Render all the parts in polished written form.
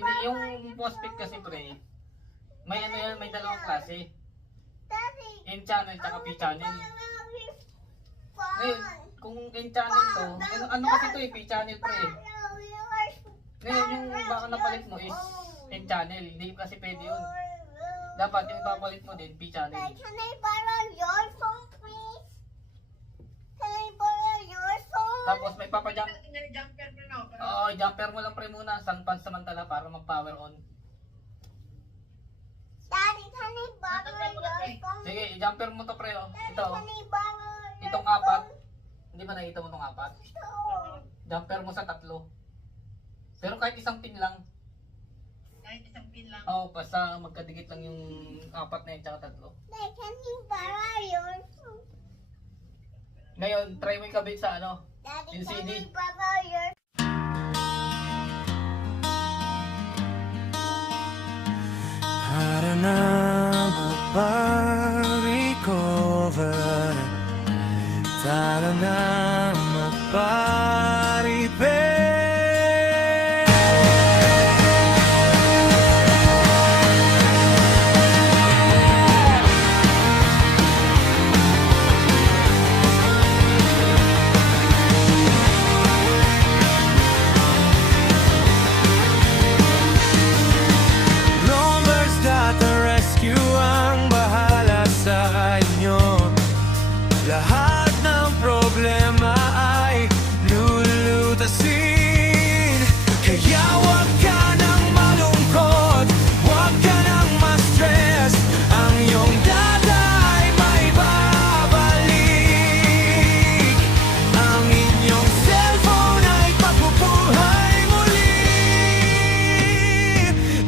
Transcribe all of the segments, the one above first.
Hindi, yung postpaid kasi pre, may ano yan, may dalawang klase. In channel tsaka P channel. Ngayon, kung in channel to, ano kasi to P channel pre. Ngayon, yung baka napalit mo is in channel, hindi kasi pwede yun. Dapat yung papalit mo din, P channel. Can I borrow your phone, please? Can I borrow your phone? Tapos may papajump. Jumper mo na. Oo, jumper mo lang pre muna, pansamantala para mag-power on. Daddy, can I borrow your phone? Sige, i-jumper mo to pre oh. Daddy, Ito, can I borrow your itong apat. Hindi ba nakita mo itong apat? phone? Jumper mo sa 3. Pero kahit isang pin lang. Kahit isang pin lang. Oo, basta magkadikit lang yung apat na yun tsaka 3. Daddy, can I borrow your phone? Ngayon, try mo ikabit sa ano, Daddy, yung can CD. I borrow your Para na magpa-recover, para na magpa-repair. Roamers that the rescue ang bahala sa inyo. Lahat ng problema ay lulutasin. Kaya wag ka nang malungkot, wag ka nang ma-stress. Ang iyong data ay may babalik. Ang inyong cellphone ay pabubuhay muli.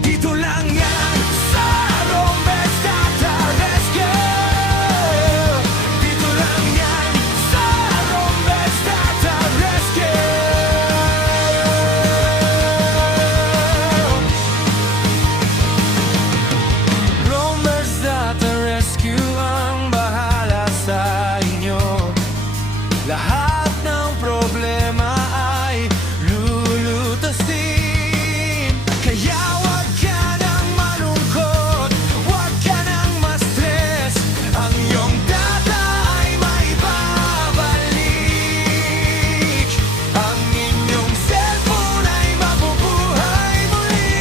Dito lang yan sa Rombes Data Rescue. Dito lang yan sa Rombes Data Rescue. Rombes Data Rescue ang bahala sa inyo. Lahat ng problema ay lulutasin. Kaya wag ka nang malungkot, wag ka nang ma-stress. Ang iyong data ay may babalik. Ang inyong cellphone ay mabubuhay muli.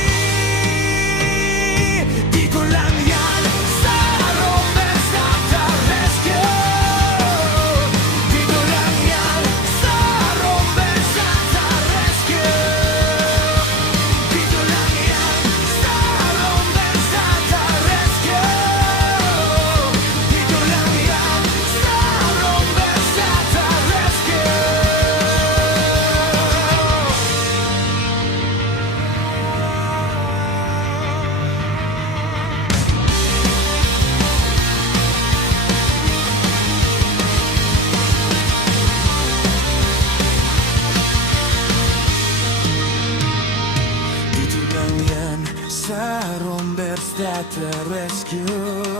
Dito lang yan sa Rombes Data Rescue. Dito lang yan sa Rombes Data Rescue. Dito lang yan sa Rombes Data Rescue. Dito lang yan sa Rombes Data Dito lang yan sa Rombes Data Rescue.